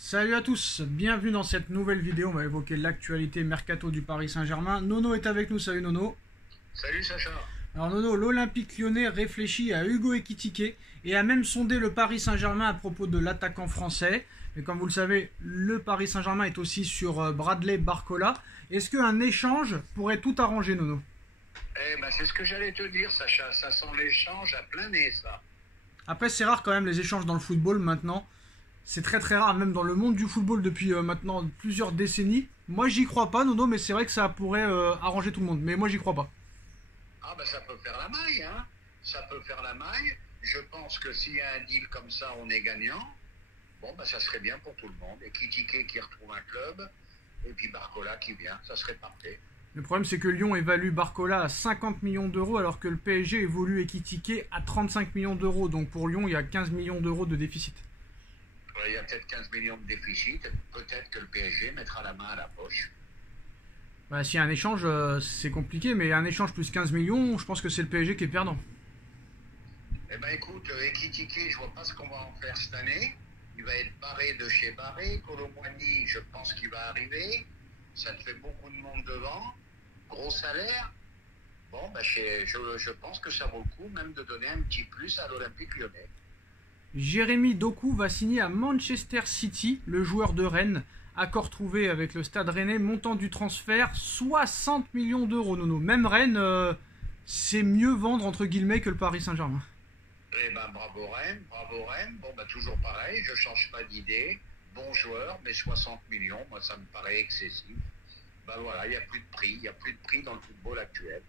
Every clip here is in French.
Salut à tous, bienvenue dans cette nouvelle vidéo. On va évoquer l'actualité mercato du Paris Saint-Germain. Nono est avec nous, salut Nono. Salut Sacha. Alors Nono, l'Olympique Lyonnais réfléchit à Hugo Ekitike et a même sondé le Paris Saint-Germain à propos de l'attaquant français. Mais comme vous le savez, le Paris Saint-Germain est aussi sur Bradley Barcola. Est-ce qu'un échange pourrait tout arranger, Nono? C'est ce que j'allais te dire Sacha, ça sent l'échange à plein nez ça. Après c'est rare quand même les échanges dans le football maintenant. C'est très très rare, même dans le monde du football depuis maintenant plusieurs décennies. Moi j'y crois pas Nono, mais c'est vrai que ça pourrait arranger tout le monde. Mais moi j'y crois pas. Ça peut faire la maille, hein. Ça peut faire la maille. Je pense que s'il y a un deal comme ça, on est gagnant. Ça serait bien pour tout le monde. Et Ekitike qui retrouve un club, et puis Barcola qui vient, ça serait parfait. Le problème c'est que Lyon évalue Barcola à 50 millions d'euros alors que le PSG évolue Ekitike à 35 millions d'euros. Donc pour Lyon il y a 15 millions d'euros de déficit. Il y a peut-être 15 millions de déficit, peut-être que le PSG mettra la main à la poche. S'il y a un échange, c'est compliqué, mais un échange plus 15 millions, je pense que c'est le PSG qui est perdant. Écoute, Ekitike, je vois pas ce qu'on va en faire cette année. Il va être barré de chez barré. Kolo Muani, je pense qu'il va arriver. Ça te fait beaucoup de monde devant. Gros salaire. Je pense que ça vaut le coup même de donner un petit plus à l'Olympique Lyonnais. Jérémy Doku va signer à Manchester City, le joueur de Rennes. Accord trouvé avec le Stade Rennais, montant du transfert 60 millions d'euros, Nono. Même Rennes, c'est mieux vendre entre guillemets que le Paris Saint-Germain. Bravo Rennes, bravo Rennes. Toujours pareil, je change pas d'idée. Bon joueur, mais 60 millions, moi ça me paraît excessif. Il n'y a plus de prix, il n'y a plus de prix dans le football actuel.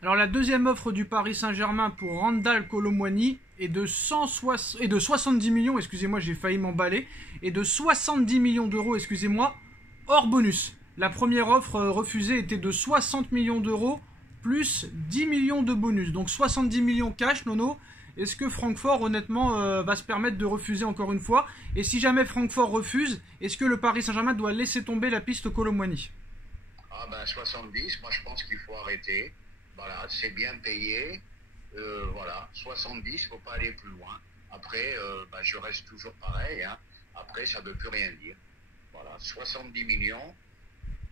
Alors la deuxième offre du Paris Saint-Germain pour Randal Kolo Muani est de 70 millions, excusez-moi j'ai failli m'emballer, et de 70 millions d'euros, excusez-moi, hors bonus. La première offre refusée était de 60 millions d'euros plus 10 millions de bonus, donc 70 millions cash, Nono. Est-ce que Francfort honnêtement va se permettre de refuser encore une fois? Et si jamais Francfort refuse, est-ce que le Paris Saint-Germain doit laisser tomber la piste Kolo Muani? 70, moi je pense qu'il faut arrêter. C'est bien payé. 70, il ne faut pas aller plus loin. Après, je reste toujours pareil. Hein. Après, ça ne veut plus rien dire. 70 millions,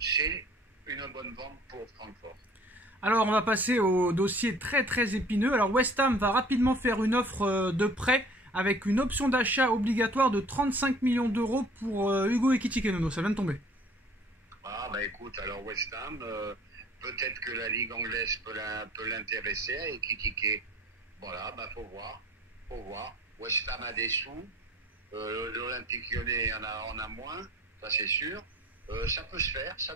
c'est une bonne vente pour Francfort. Alors, on va passer au dossier très très épineux. Alors, West Ham va rapidement faire une offre de prêt avec une option d'achat obligatoire de 35 millions d'euros pour Hugo Ekitike, Nono. Ça vient de tomber. Écoute, alors West Ham... peut-être que la Ligue anglaise peut l'intéresser à Ekitike. Faut voir. West Ham a des sous. L'Olympique Lyonnais en a moins. Ça, c'est sûr. Ça peut se faire. Ça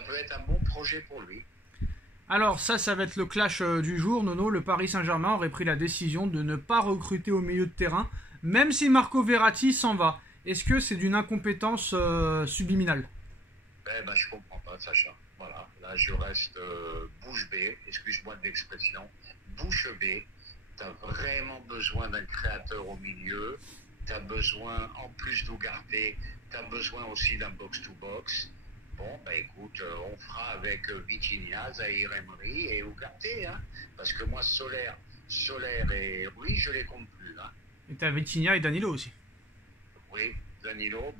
peut être un bon projet pour lui. Alors, ça va être le clash du jour, Nono. Le Paris Saint-Germain aurait pris la décision de ne pas recruter au milieu de terrain, même si Marco Verratti s'en va. Est-ce que c'est d'une incompétence subliminale? Je comprends pas, Sacha. Là je reste bouche bée, excuse-moi de l'expression, bouche bée. Tu as vraiment besoin d'un créateur au milieu, tu as besoin, en plus d'Ugarte, tu as besoin aussi d'un box-to-box. Écoute, on fera avec Vitinha, Zahir Emery et Ugarte, hein, parce que moi Solaire et Ruiz, je les compte plus. Hein. Et tu as Vitinha et Danilo aussi. Oui, Danilo,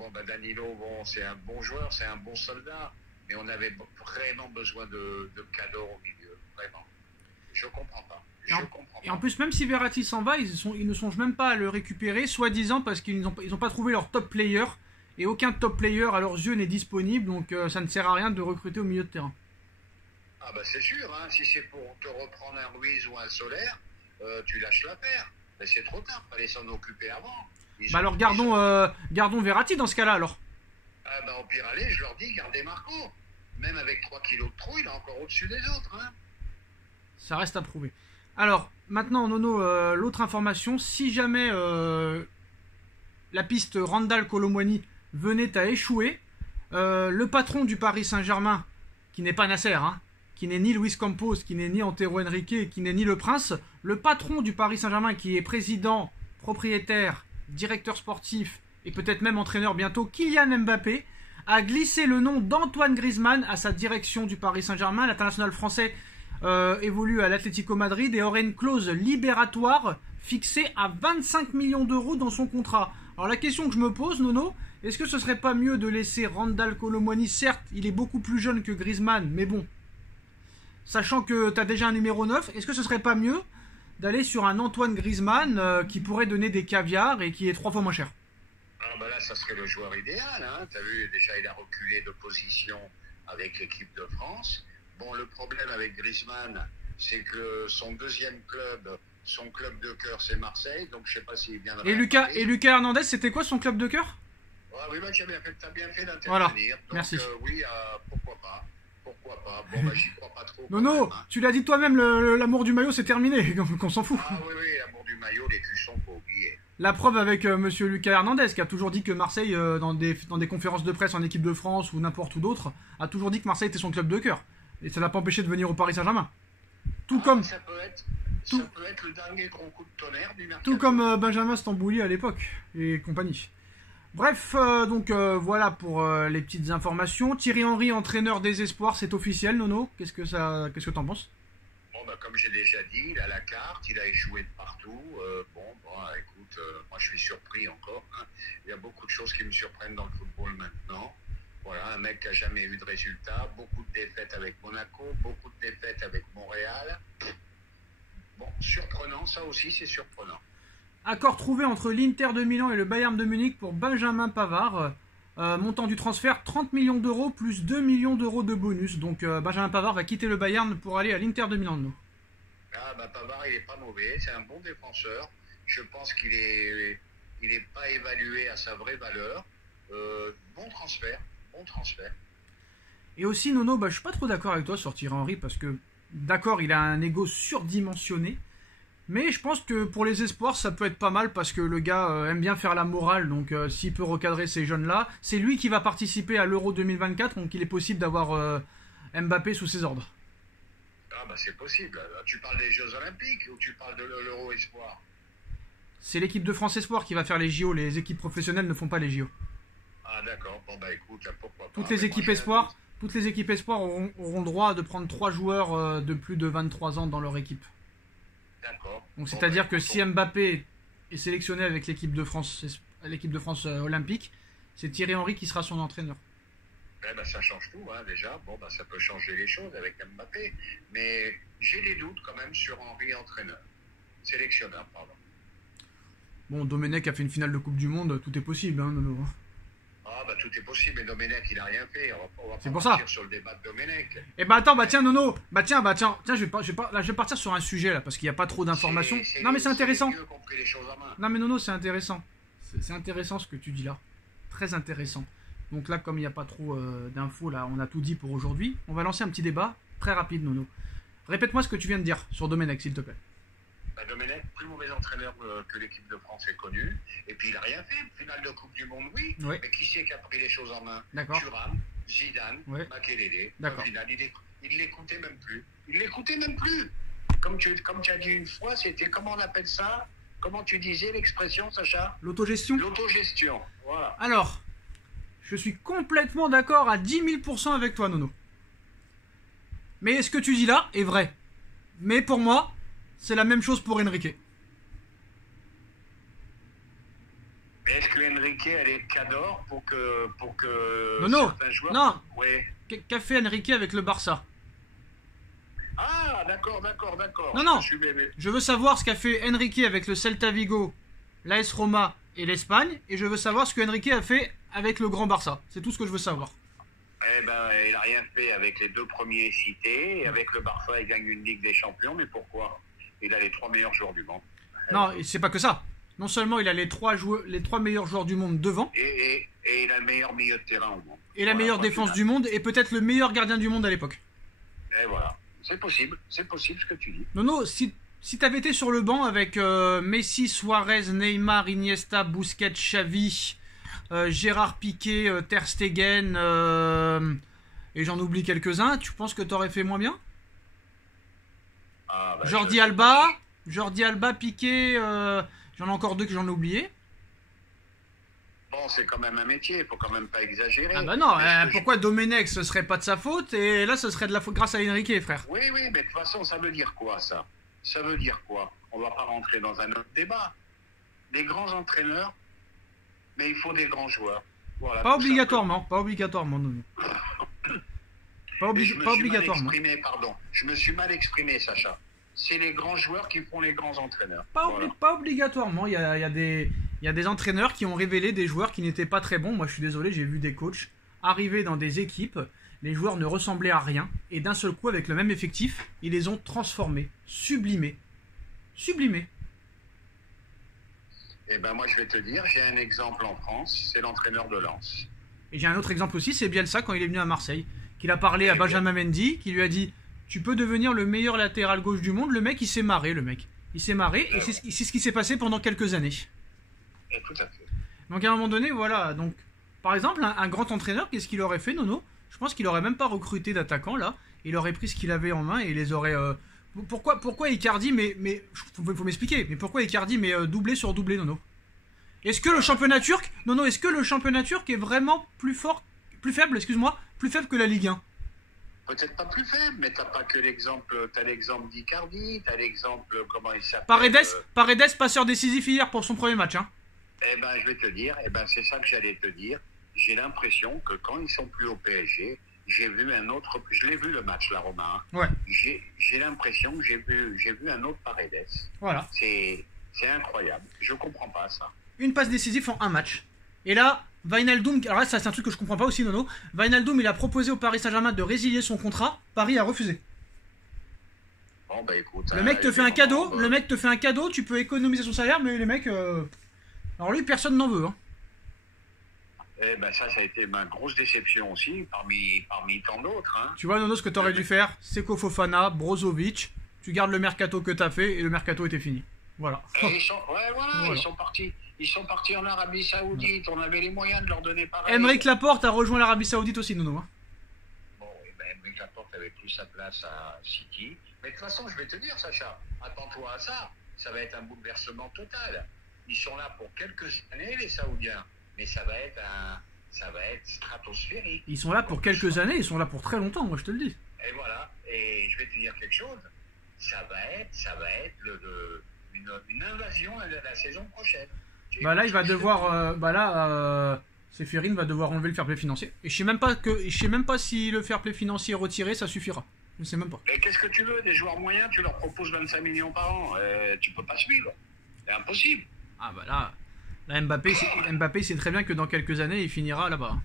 c'est un bon joueur, c'est un bon soldat. Mais on avait vraiment besoin de cadors au milieu, vraiment. Je comprends pas. Et en plus, même si Verratti s'en va, ils ne songent même pas à le récupérer, soi-disant parce qu'ils n'ont pas trouvé leur top player. Et aucun top player à leurs yeux n'est disponible, donc ça ne sert à rien de recruter au milieu de terrain. C'est sûr, hein, si c'est pour te reprendre un Ruiz ou un Solaire, tu lâches l'affaire. Mais c'est trop tard, fallait s'en occuper avant. Alors gardons Verratti dans ce cas-là alors. Au pire aller, je leur dis, gardez Marco. Même avec 3 kilos de trop, il est encore au-dessus des autres. Hein. Ça reste à prouver. Alors, maintenant, Nono, l'autre information. Si jamais la piste Randal Kolo Muani venait à échouer, le patron du Paris Saint-Germain, qui n'est pas Nasser, hein, qui n'est ni Luis Campos, qui n'est ni Antero Henrique, qui n'est ni le Prince, le patron du Paris Saint-Germain, qui est président, propriétaire, directeur sportif, et peut-être même entraîneur bientôt, Kylian Mbappé, a glissé le nom d'Antoine Griezmann à sa direction du Paris Saint-Germain. L'international français évolue à l'Atlético Madrid et aurait une clause libératoire fixée à 25 millions d'euros dans son contrat. Alors la question que je me pose, Nono, est-ce que ce serait pas mieux de laisser Randal Kolo Muani? Certes, il est beaucoup plus jeune que Griezmann, mais bon, sachant que tu as déjà un numéro 9, est-ce que ce serait pas mieux d'aller sur un Antoine Griezmann qui pourrait donner des caviars et qui est 3 fois moins cher? Ah bah là, ça serait le joueur idéal. Hein. Tu as vu, déjà, il a reculé de position avec l'équipe de France. Bon, le problème avec Griezmann, c'est que son deuxième club, son club de cœur, c'est Marseille. Donc, je sais pas s'il viendra. Et Lucas Hernandez, c'était quoi son club de cœur? Oui, bah, tu as bien fait d'intervenir. Voilà, donc, merci. Oui, pourquoi pas. Pourquoi pas. Bon, bah, j'y crois pas trop. Nono, hein. tu l'as dit toi-même, l'amour du maillot, c'est terminé, qu'on s'en fout. Ah oui, l'amour du maillot, les cuissons, faut oublier. La preuve avec monsieur Lucas Hernandez, qui a toujours dit que Marseille, dans des conférences de presse en équipe de France ou n'importe où d'autre, a toujours dit que Marseille était son club de cœur. Et ça l'a pas empêché de venir au Paris Saint-Germain. Tout comme ça peut être le dernier grand coup de tonnerre du mercato. Tout comme Benjamin Stambouli à l'époque, et compagnie. Bref, voilà pour les petites informations. Thierry Henry, entraîneur des espoirs, c'est officiel, Nono. Qu'est-ce que t'en penses? Bon, bah, comme j'ai déjà dit, il a la carte, il a échoué de partout. Écoute, moi je suis surpris encore. Hein. Il y a beaucoup de choses qui me surprennent dans le football maintenant. Voilà, un mec qui n'a jamais eu de résultats, beaucoup de défaites avec Monaco, beaucoup de défaites avec Montréal. Bon, surprenant, ça aussi c'est surprenant. Accord trouvé entre l'Inter de Milan et le Bayern de Munich pour Benjamin Pavard. Montant du transfert 30 millions d'euros plus 2 millions d'euros de bonus. Donc Benjamin Pavard va quitter le Bayern pour aller à l'Inter de Milan. Ah bah Pavard il est pas mauvais, c'est un bon défenseur. Je pense qu'il est pas évalué à sa vraie valeur. Bon transfert. Et aussi Nono, je suis pas trop d'accord avec toi sur Thierry Henry parce que d'accord il a un ego surdimensionné. Mais je pense que pour les espoirs, ça peut être pas mal parce que le gars aime bien faire la morale. Donc s'il peut recadrer ces jeunes-là, c'est lui qui va participer à l'Euro 2024. Donc il est possible d'avoir Mbappé sous ses ordres. Ah bah c'est possible. Tu parles des Jeux Olympiques ou tu parles de l'Euro Espoir? C'est l'équipe de France Espoir qui va faire les JO. Les équipes professionnelles ne font pas les JO. Ah d'accord. Bon bah écoute, pourquoi pas. Toutes les équipes espoirs auront droit de prendre 3 joueurs de plus de 23 ans dans leur équipe. D'accord. Donc c'est-à-dire que si Mbappé est sélectionné avec l'équipe de France olympique, c'est Thierry Henry qui sera son entraîneur. Ça change tout, hein, déjà. Bon, ça peut changer les choses avec Mbappé. Mais j'ai des doutes quand même sur Henry sélectionneur, pardon. Bon, Domenech a fait une finale de Coupe du Monde, tout est possible, hein, Nono. Tout est possible, mais Domenech, il a rien fait. On va c'est pas pour partir ça. sur le débat de Domenech. Attends, tiens, Nono. Tiens, je vais partir sur un sujet, là, parce qu'il n'y a pas trop d'informations. Non, mais c'est intéressant. Non, mais Nono, c'est intéressant. C'est intéressant ce que tu dis là. Très intéressant. Donc là, comme il n'y a pas trop d'infos, là, on a tout dit pour aujourd'hui. On va lancer un petit débat très rapide, Nono. Répète-moi ce que tu viens de dire sur Domenech, s'il te plaît. Domenech, plus mauvais entraîneur que l'équipe de France est connue. Et puis il n'a rien fait. Finale de Coupe du Monde, oui. Ouais. Mais qui c'est qui a pris les choses en main? D'accord. Thuram, Zidane, ouais. Makelele. D'accord. Au final, il l'écoutait même plus. Comme tu as dit une fois, c'était, comment on appelle ça? Comment tu disais l'expression, Sacha? L'autogestion. L'autogestion, voilà. Alors, je suis complètement d'accord à 10 000% avec toi, Nono. Mais ce que tu dis là est vrai. Mais pour moi, c'est la même chose pour Enrique. Mais est-ce que Enrique elle est cador pour que non, certains joueurs... Non. Ouais. Qu'a fait Enrique avec le Barça? Ah, d'accord. Non. Je veux savoir ce qu'a fait Enrique avec le Celta Vigo, l'AS Roma et l'Espagne, et je veux savoir ce que Enrique a fait avec le Grand Barça. C'est tout ce que je veux savoir. Il n'a rien fait avec les 2 premiers cités, et avec le Barça, il gagne une Ligue des Champions, mais pourquoi? Il a les 3 meilleurs joueurs du monde. Non, c'est pas que ça. Non seulement il a les 3 meilleurs joueurs du monde devant, et il a le meilleur milieu de terrain au monde. Et la meilleure défense du monde, et peut-être le meilleur gardien du monde à l'époque. Et voilà. C'est possible ce que tu dis. Nono, si t'avais été sur le banc avec Messi, Suarez, Neymar, Iniesta, Busquets, Xavi, Gérard Piqué, Ter Stegen, et j'en oublie quelques-uns, tu penses que t'aurais fait moins bien? Jordi Alba, Piqué, j'en ai encore 2 que j'en ai oubliés. Bon, c'est quand même un métier, il faut quand même pas exagérer. Ah bah non, pourquoi Domenech, ce serait pas de sa faute, et là ce serait de la faute grâce à Enrique, frère. Oui, mais de toute façon, ça veut dire quoi, ça? Ça veut dire quoi? On va pas rentrer dans un autre débat. Les grands entraîneurs, mais il faut des grands joueurs. Voilà, Pas tout obligatoirement, pas obligatoirement, non. Pas, simplement. Et je me pas suis mal obligatoirement. exprimé, pardon. Je me suis mal exprimé, Sacha. C'est les grands joueurs qui font les grands entraîneurs. Pas, Voilà. pas obligatoirement. Il y a des entraîneurs qui ont révélé des joueurs qui n'étaient pas très bons. Moi, je suis désolé, j'ai vu des coachs arriver dans des équipes. Les joueurs ne ressemblaient à rien. Et d'un seul coup, avec le même effectif, ils les ont transformés, sublimés. Sublimés. Eh ben moi, je vais te dire, j'ai un exemple en France, c'est l'entraîneur de Lens. Et j'ai un autre exemple aussi, c'est Bielsa quand il est venu à Marseille. Qu'il a parlé à Benjamin Mendy, qui lui a dit « Tu peux devenir le meilleur latéral gauche du monde ». Le mec, il s'est marré, le mec. Il s'est marré, et c'est ce qui s'est passé pendant quelques années. Et tout à fait. Donc à un moment donné, voilà. Donc, par exemple, un grand entraîneur, qu'est-ce qu'il aurait fait, Nono? Je pense qu'il aurait même pas recruté d'attaquants là. Il aurait pris ce qu'il avait en main et il les aurait. Pourquoi Icardi, mais faut m'expliquer. Mais pourquoi Icardi, mais doublé sur doublé, Nono? Est-ce que le championnat turc, Nono, est-ce que le championnat turc est vraiment plus fort, plus faible, excuse-moi, plus faible que la Ligue 1? Peut-être pas plus faible, mais t'as pas que l'exemple. T'as l'exemple d'Icardi, t'as l'exemple comment il s'appelle. Paredes, passeur décisif hier pour son premier match, hein. Eh ben, je vais te dire, eh ben, c'est ça que j'allais te dire. J'ai l'impression que quand ils sont plus au PSG, j'ai vu un autre. Je l'ai vu le match, la Roma. Hein. Ouais. J'ai l'impression que j'ai vu un autre Paredes. Voilà. C'est incroyable. Je comprends pas ça. Une passe décisive en un match. Et là, Wijnaldum, alors là, ça c'est un truc que je comprends pas aussi, Nono. Wijnaldum, il a proposé au Paris Saint-Germain de résilier son contrat. Paris a refusé. Bon, bah écoute. Le mec te fait un cadeau, le mec te fait un cadeau, tu peux économiser son salaire, mais les mecs. Alors lui, personne n'en veut. Hein. Eh ben ça a été ma grosse déception aussi, parmi tant d'autres. Hein. Tu vois, Nono, ce que t'aurais dû faire, Seko Fofana, Brozovic, tu gardes le mercato que t'as fait et le mercato était fini. Voilà. Voilà. Ils sont partis en Arabie Saoudite, on avait les moyens de leur donner pareil. Aymeric Laporte a rejoint l'Arabie Saoudite aussi, Nono. Hein. Bon, eh ben, Aymeric Laporte avait plus sa place à City. Mais de toute façon, je vais te dire, Sacha, attends-toi à ça. Ça va être un bouleversement total. Ils sont là pour quelques années, les Saoudiens. Mais ça va être stratosphérique. Ils sont là pour quelques années, ils sont là pour très longtemps, moi je te le dis. Et voilà. Et je vais te dire quelque chose. Ça va être une invasion la saison prochaine. Bah là, il va devoir. Séphérine va devoir enlever le fair play financier. Et je sais même pas si le fair play financier est retiré, ça suffira. Je sais même pas. Et qu'est-ce que tu veux? Des joueurs moyens, tu leur proposes 25 millions par an. Tu peux pas suivre. C'est impossible. Ah bah là Mbappé sait très bien que dans quelques années, il finira là-bas.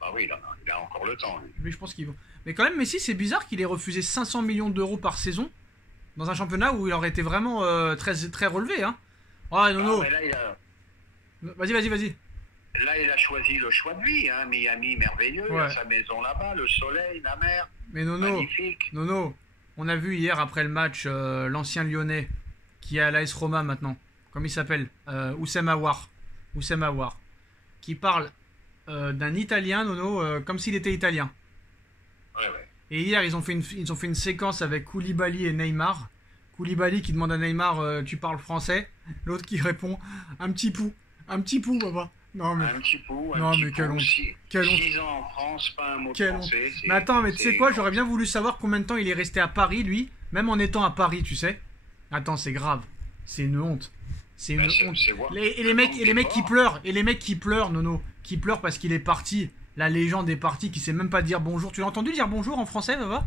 Bah oui, il a encore le temps. Lui, je pense qu'il va. Mais quand même, Messi, c'est bizarre qu'il ait refusé 500 millions d'euros par saison dans un championnat où il aurait été vraiment très, très relevé. Hein. Ah, Nono. Mais là, Vas-y. Là, il a choisi le choix de vie. Hein. Miami, merveilleux. Il a sa maison là-bas, le soleil, la mer. Mais Nono, magnifique. Nono, on a vu hier après le match l'ancien Lyonnais qui est à l'AS Roma maintenant. Comment il s'appelle Oussem Aouar, qui parle d'un Italien, Nono, comme s'il était italien. Ouais. Et hier, ils ont fait une séquence avec Koulibaly et Neymar. Koulibaly qui demande à Neymar, tu parles français? L'autre qui répond, un petit pou, papa. Non, mais... Un petit pou, quelle honte. 6 ans en France, pas un mot de français. Mais attends, mais tu sais quoi, j'aurais bien voulu savoir combien de temps il est resté à Paris, lui, même en étant à Paris, tu sais. Attends, c'est grave. C'est une honte. C'est une honte. Et les mecs qui pleurent, Nono, qui pleurent parce qu'il est parti. La légende est partie, qui sait même pas dire bonjour. Tu l'as entendu dire bonjour en français, Baba?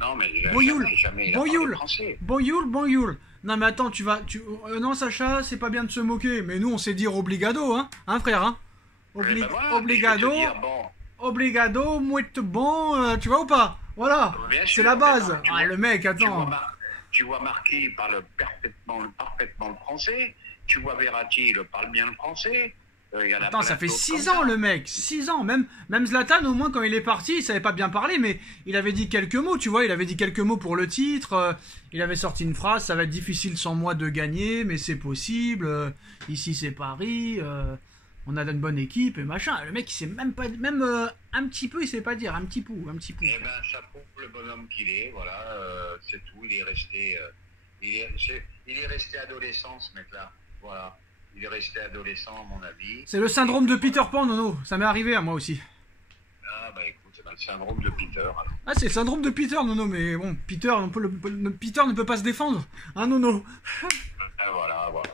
Non, mais jamais Bonjour. Non, mais attends, non, Sacha, c'est pas bien de se moquer. Mais nous, on sait dire obrigado, hein, frère, hein. Obrigado, obrigado, muito bon, tu vois ou pas? Voilà, c'est la base. Le mec, attends. Tu vois Marquis, il parle parfaitement le français. Tu vois Verratti, il parle bien le français. Attends, ça fait 6 ans le mec, 6 ans. Même Zlatan, au moins, quand il est parti, il savait pas bien parler, mais il avait dit quelques mots, tu vois. Il avait dit quelques mots pour le titre. Il avait sorti une phrase, ça va être difficile sans moi de gagner, mais c'est possible. Ici, c'est Paris. On a une bonne équipe et machin. Le mec, il sait même pas, un petit peu, il sait pas dire. Un petit pou. Eh ben, ça prouve le bonhomme qu'il est, voilà. C'est tout. Il est resté adolescent, ce mec-là. Voilà. Il est resté adolescent, à mon avis. C'est le syndrome de Peter Pan, Nono. Ça m'est arrivé à moi aussi. Ah, bah écoute, c'est le syndrome de Peter. Alors. Ah, c'est le syndrome de Peter, Nono. Mais bon, Peter ne peut pas se défendre. Hein, Nono? Voilà, voilà.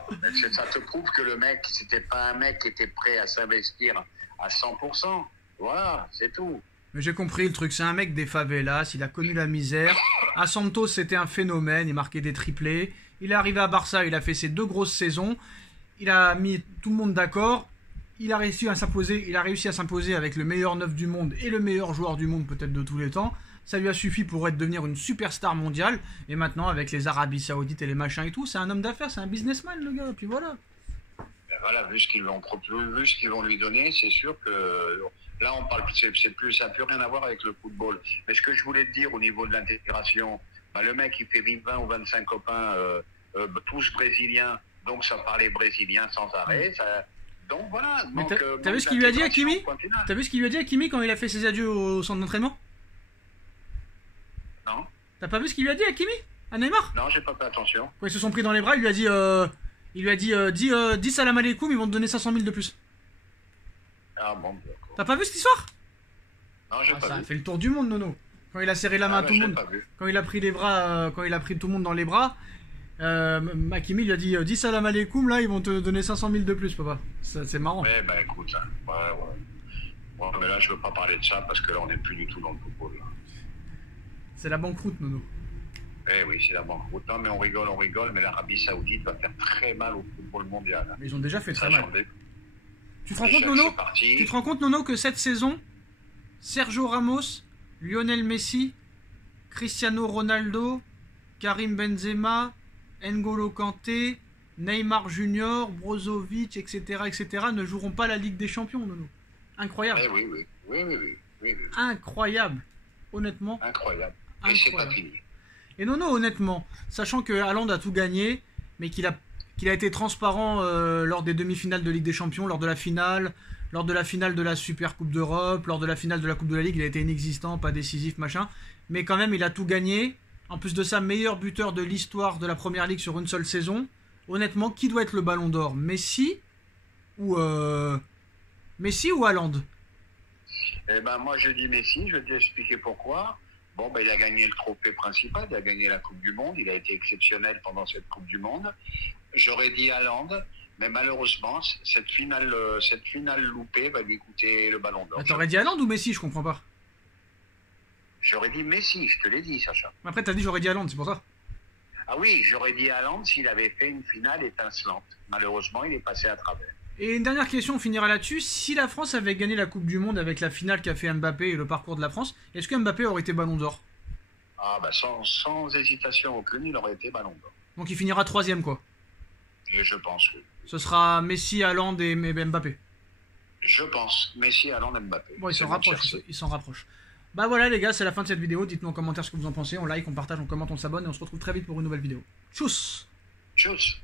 Ça te prouve que le mec, c'était pas un mec qui était prêt à s'investir à 100%. Voilà, c'est tout. Mais j'ai compris le truc, c'est un mec des favelas, il a connu la misère. À Santos, c'était un phénomène, il marquait des triplés. Il est arrivé à Barça, il a fait ses 2 grosses saisons. Il a mis tout le monde d'accord. Il a réussi à s'imposer avec le meilleur neuf du monde et le meilleur joueur du monde peut-être de tous les temps. Ça lui a suffi pour devenir une superstar mondiale. Et maintenant, avec les Arabies Saoudites et les machins et tout, c'est un homme d'affaires, c'est un businessman, le gars. Puis voilà. Ben voilà, vu ce qu'ils vont lui donner, c'est sûr que là, on parle, ça n'a plus rien à voir avec le football. Mais ce que je voulais te dire au niveau de l'intégration, ben, le mec, il fait 20 ou 25 copains, tous brésiliens, donc ça parlait brésilien sans arrêt. Donc voilà. Mais t'as vu ce qu'il lui a dit à Kimi? T'as vu ce qu'il lui a dit à Kimi quand il a fait ses adieux au centre d'entraînement? Non. T'as pas vu ce qu'il lui a dit à Kimi? À Neymar? Non, j'ai pas fait attention. Quand ils se sont pris dans les bras, il lui a dit dis salam alaikum, ils vont te donner 500 000 de plus. Ah bon, d'accord. T'as pas vu cette histoire? Non, j'ai pas vu. Ça a fait le tour du monde, Nono. Quand il a serré la main à tout le monde, quand il a pris les bras, quand il a pris tout le monde dans les bras, Kimi lui a dit dis salam alaikum, là ils vont te donner 500 000 de plus, papa. C'est marrant. Ouais, bah écoute, hein. Ouais, mais là je veux pas parler de ça parce que là on n'est plus du tout dans le football. Là. C'est la banqueroute, Nono. Eh oui, c'est la banqueroute. Non, mais on rigole, mais l'Arabie Saoudite va faire très mal au football mondial. Hein. Mais ils ont déjà fait très mal. Tu te rends compte, Déjà, Nono? c'est parti. Tu te rends compte, Nono, que cette saison, Sergio Ramos, Lionel Messi, Cristiano Ronaldo, Karim Benzema, N'Golo Kanté, Neymar Junior, Brozovic, etc., ne joueront pas la Ligue des Champions, Nono. Incroyable. Eh oui. Incroyable. Honnêtement. Incroyable. Et c'est pas fini. Et Nono, honnêtement, sachant que Haaland a tout gagné, mais qu'il a été transparent lors des demi-finales de Ligue des Champions, lors de la finale de la Super Coupe d'Europe, lors de la finale de la Coupe de la Ligue, il a été inexistant, pas décisif, machin. Mais quand même, il a tout gagné. En plus de ça, meilleur buteur de l'histoire de la Première Ligue sur une seule saison. Honnêtement, qui doit être le Ballon d'Or? Messi ou Haaland? Eh ben, moi, je dis Messi, je vais t'expliquer pourquoi. Bon, ben, il a gagné le trophée principal, il a gagné la Coupe du Monde, il a été exceptionnel pendant cette Coupe du Monde. J'aurais dit Haaland, mais malheureusement, cette finale loupée va lui coûter le Ballon d'Or. T'aurais dit Haaland ou Messi? Je comprends pas. J'aurais dit Messi, je te l'ai dit, Sacha. Après, t'as dit j'aurais dit Haaland, c'est pour ça. Ah oui, j'aurais dit Haaland s'il avait fait une finale étincelante. Malheureusement, il est passé à travers. Et une dernière question, on finira là-dessus. Si la France avait gagné la Coupe du Monde avec la finale qu'a fait Mbappé et le parcours de la France, est-ce que Mbappé aurait été Ballon d'Or? Ah bah sans hésitation aucune, il aurait été Ballon d'Or. Donc il finira 3ème, quoi. Et je pense, oui. Ce sera Messi, Haaland et Mbappé. Je pense. Messi, Haaland, Mbappé. Bon, ils s'en rapprochent. Bah voilà les gars, c'est la fin de cette vidéo. Dites-nous en commentaire ce que vous en pensez. On like, on partage, on commente, on s'abonne et on se retrouve très vite pour une nouvelle vidéo. Tchuss! Tchuss!